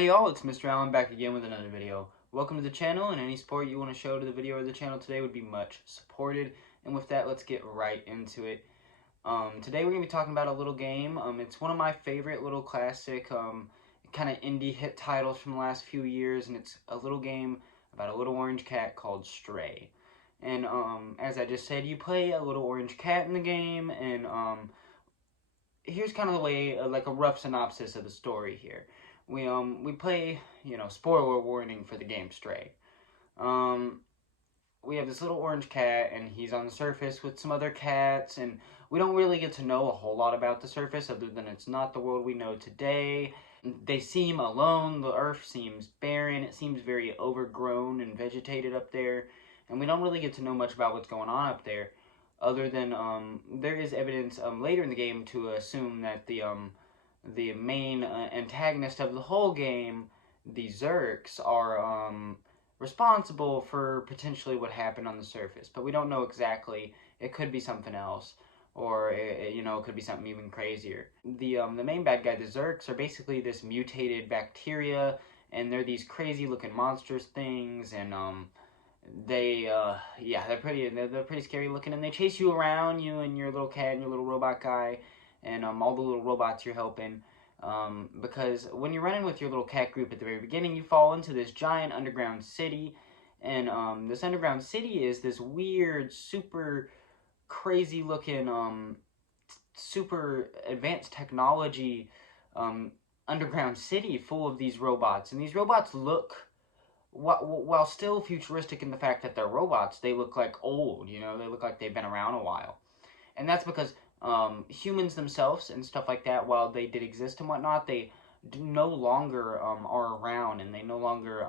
Hey y'all, it's Mr. Allen back again with another video. Welcome to the channel, and any support you want to show to the video or the channel today would be much supported. And with that, let's get right into it. Today we're going to be talking about a little game. It's one of my favorite little classic kind of indie hit titles from the last few years, and it's a little game about a little orange cat called Stray. And as I just said, you play a little orange cat in the game, and here's kind of the way, like a rough synopsis of the story here. We play, spoiler warning for the game Stray. Um, we have this little orange cat, and he's on the surface with some other cats, and we don't really get to know a whole lot about the surface other than it's not the world we know today. They seem alone, the earth seems barren, it seems very overgrown and vegetated up there, and we don't really get to know much about what's going on up there, other than there is evidence later in the game to assume that the main antagonist of the whole game, the Zerks, are responsible for potentially what happened on the surface, but we don't know exactly. It could be something else, or it could be something even crazier. The main bad guy, the Zerks, are basically this mutated bacteria, and they're these crazy looking monsters things, and they're pretty scary looking, and they chase you around, you and your little cat and your little robot guy, and all the little robots you're helping. Because when you're running with your little cat group at the very beginning, you fall into this giant underground city, and this underground city is this weird, super crazy looking, super advanced technology underground city full of these robots, and these robots look, while still futuristic in the fact that they're robots, they look like old, they look like they've been around a while. And that's because humans themselves and stuff like that, while they did exist and whatnot, they no longer are around, and they no longer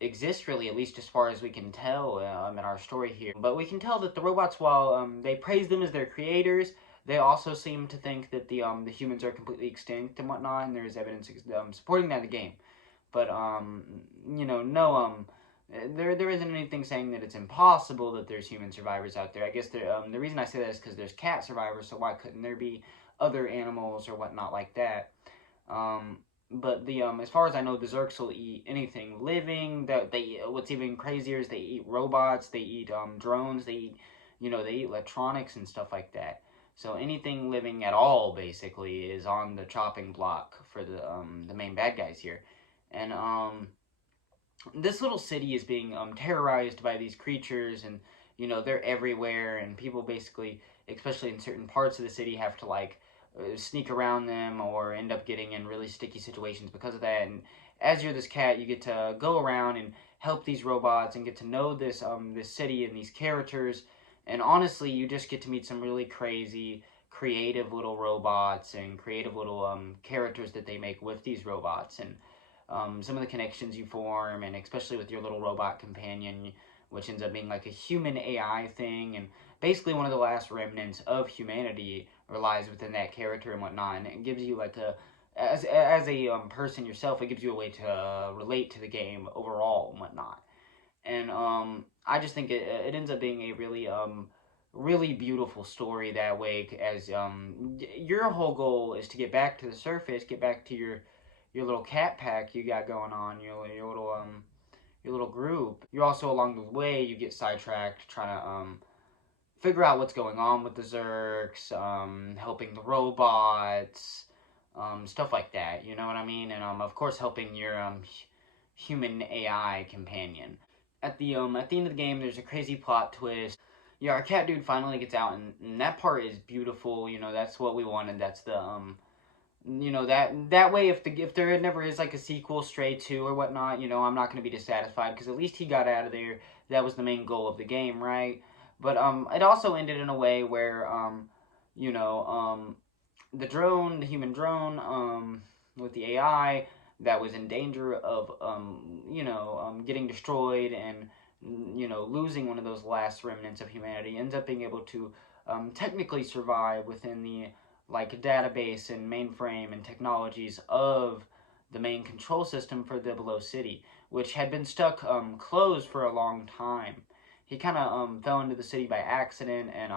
exist, really, at least as far as we can tell in our story here. But we can tell that the robots, while they praise them as their creators, they also seem to think that the humans are completely extinct and whatnot, and there's evidence supporting that in the game. But there isn't anything saying that it's impossible that there's human survivors out there. I guess the reason I say that is because there's cat survivors, so why couldn't there be other animals or whatnot like that? But as far as I know, the Zerks will eat anything living. What's even crazier is they eat robots, they eat drones, they eat electronics and stuff like that. So anything living at all basically is on the chopping block for the main bad guys here. And this little city is being terrorized by these creatures, and they're everywhere, and people basically, especially in certain parts of the city, have to sneak around them or end up getting in really sticky situations because of that. And as you're this cat, you get to go around and help these robots and get to know this city and these characters. And honestly, you just get to meet some really crazy, creative little robots and creative little characters that they make with these robots. And some of the connections you form, and especially with your little robot companion, which ends up being like a human AI thing, and basically one of the last remnants of humanity relies within that character and whatnot, and it gives you as a person yourself, it gives you a way to relate to the game overall and whatnot. And I just think it ends up being a really beautiful story that way, as your whole goal is to get back to the surface, get back to your little cat pack you got going on, your little group. You're also, along the way, you get sidetracked trying to figure out what's going on with the Zerks, helping the robots, stuff like that, you know what I mean? And of course helping your human AI companion. At the end of the game, there's a crazy plot twist. Yeah, our cat dude finally gets out, and that part is beautiful. That's what we wanted. That's the that way, if there never is like a sequel, Stray 2 or whatnot, I'm not going to be dissatisfied, because at least he got out of there. That was the main goal of the game, right? But it also ended in a way where the human drone with the AI that was in danger of getting destroyed and losing one of those last remnants of humanity, ends up being able to technically survive within the database and mainframe and technologies of the main control system for the below city, which had been stuck closed for a long time. He kind of fell into the city by accident, and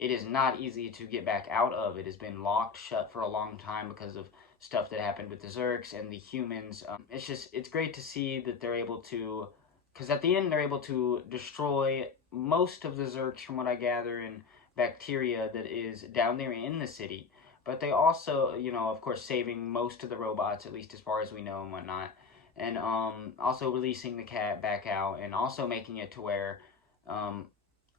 it is not easy to get back out of. It has been locked shut for a long time because of stuff that happened with the Zerks and the humans. It's great to see that they're able to, because at the end they're able to destroy most of the Zerks, from what I gather, and bacteria that is down there in the city. But they also, of course, saving most of the robots, at least as far as we know and whatnot, and also releasing the cat back out, and also making it to where um,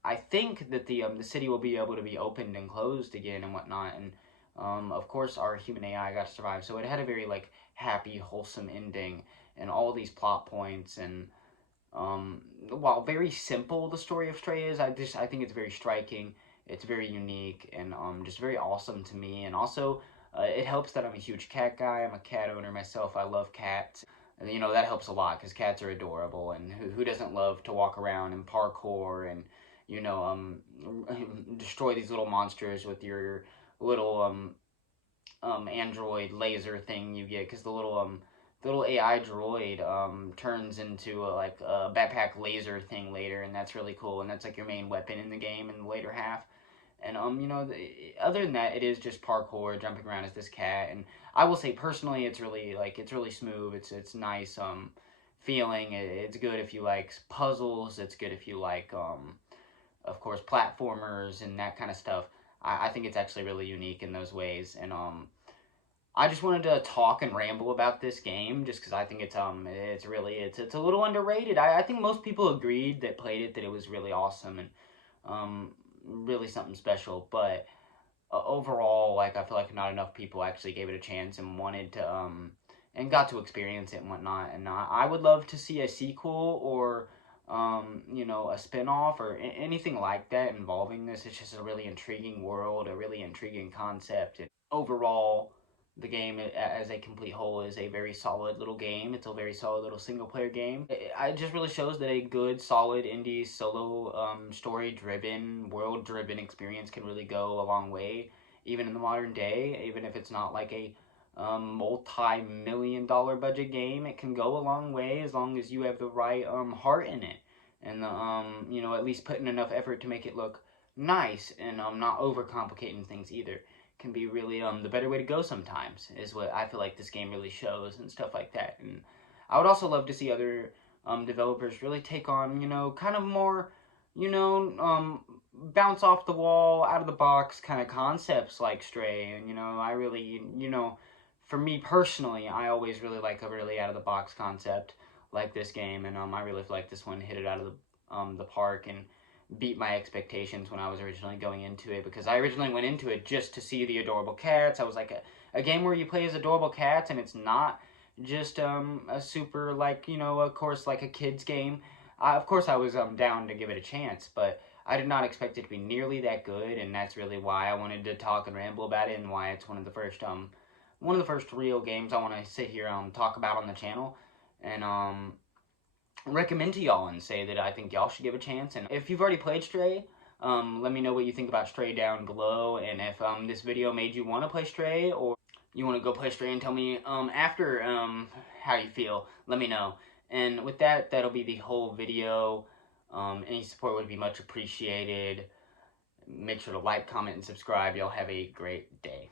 I think that the city will be able to be opened and closed again and whatnot, and of course our human AI got to survive, so it had a very like happy, wholesome ending, and all these plot points, and while very simple the story of Stray is, I think it's very striking, it's very unique, and just very awesome to me, and also it helps that I'm a huge cat guy. I'm a cat owner myself. I love cats. And, that helps a lot because cats are adorable, and who doesn't love to walk around and parkour and destroy these little monsters with your little android laser thing you get, because the little AI droid turns into like a backpack laser thing later, and that's really cool, and that's like your main weapon in the game in the later half. And other than that, it is just parkour, jumping around as this cat. And I will say personally, it's really smooth. It's nice feeling. It's good if you like puzzles. It's good if you like of course platformers and that kind of stuff. I think it's actually really unique in those ways. And I just wanted to talk and ramble about this game just because I think it's a little underrated. I think most people agreed that played it that it was really awesome and really something special, but overall, like, I feel like not enough people actually gave it a chance and wanted to and got to experience it and whatnot. And I would love to see a sequel or a spin-off or anything like that involving this. It's just a really intriguing world, a really intriguing concept, and overall the game as a complete whole is a very solid little game. It's a very solid little single player game. It just really shows that a good solid indie solo story driven, world driven experience can really go a long way even in the modern day. Even if it's not like a multi-million-dollar budget game, it can go a long way as long as you have the right heart in it, and at least putting enough effort to make it look nice, and not overcomplicating things either can be really the better way to go sometimes, is what I feel like this game really shows and stuff like that. And I would also love to see other developers really take on kind of more bounce off the wall, out of the box kind of concepts like Stray. And I really for me personally, I always really like a really out of the box concept like this game, and I really feel like this one hit it out of the park and beat my expectations when I was originally going into it, because I originally went into it just to see the adorable cats. I was like, a game where you play as adorable cats and it's not just a super, like, of course, like a kid's game. Of course I was down to give it a chance, but I did not expect it to be nearly that good, and that's really why I wanted to talk and ramble about it, and why it's one of the first real games I want to sit here and talk about on the channel, and recommend to y'all and say that I think y'all should give a chance. And if you've already played Stray, let me know what you think about Stray down below, and if this video made you want to play Stray, or you want to go play Stray and tell me after how you feel, let me know. And with that, that'll be the whole video. Any support would be much appreciated. Make sure to like, comment, and subscribe. Y'all have a great day.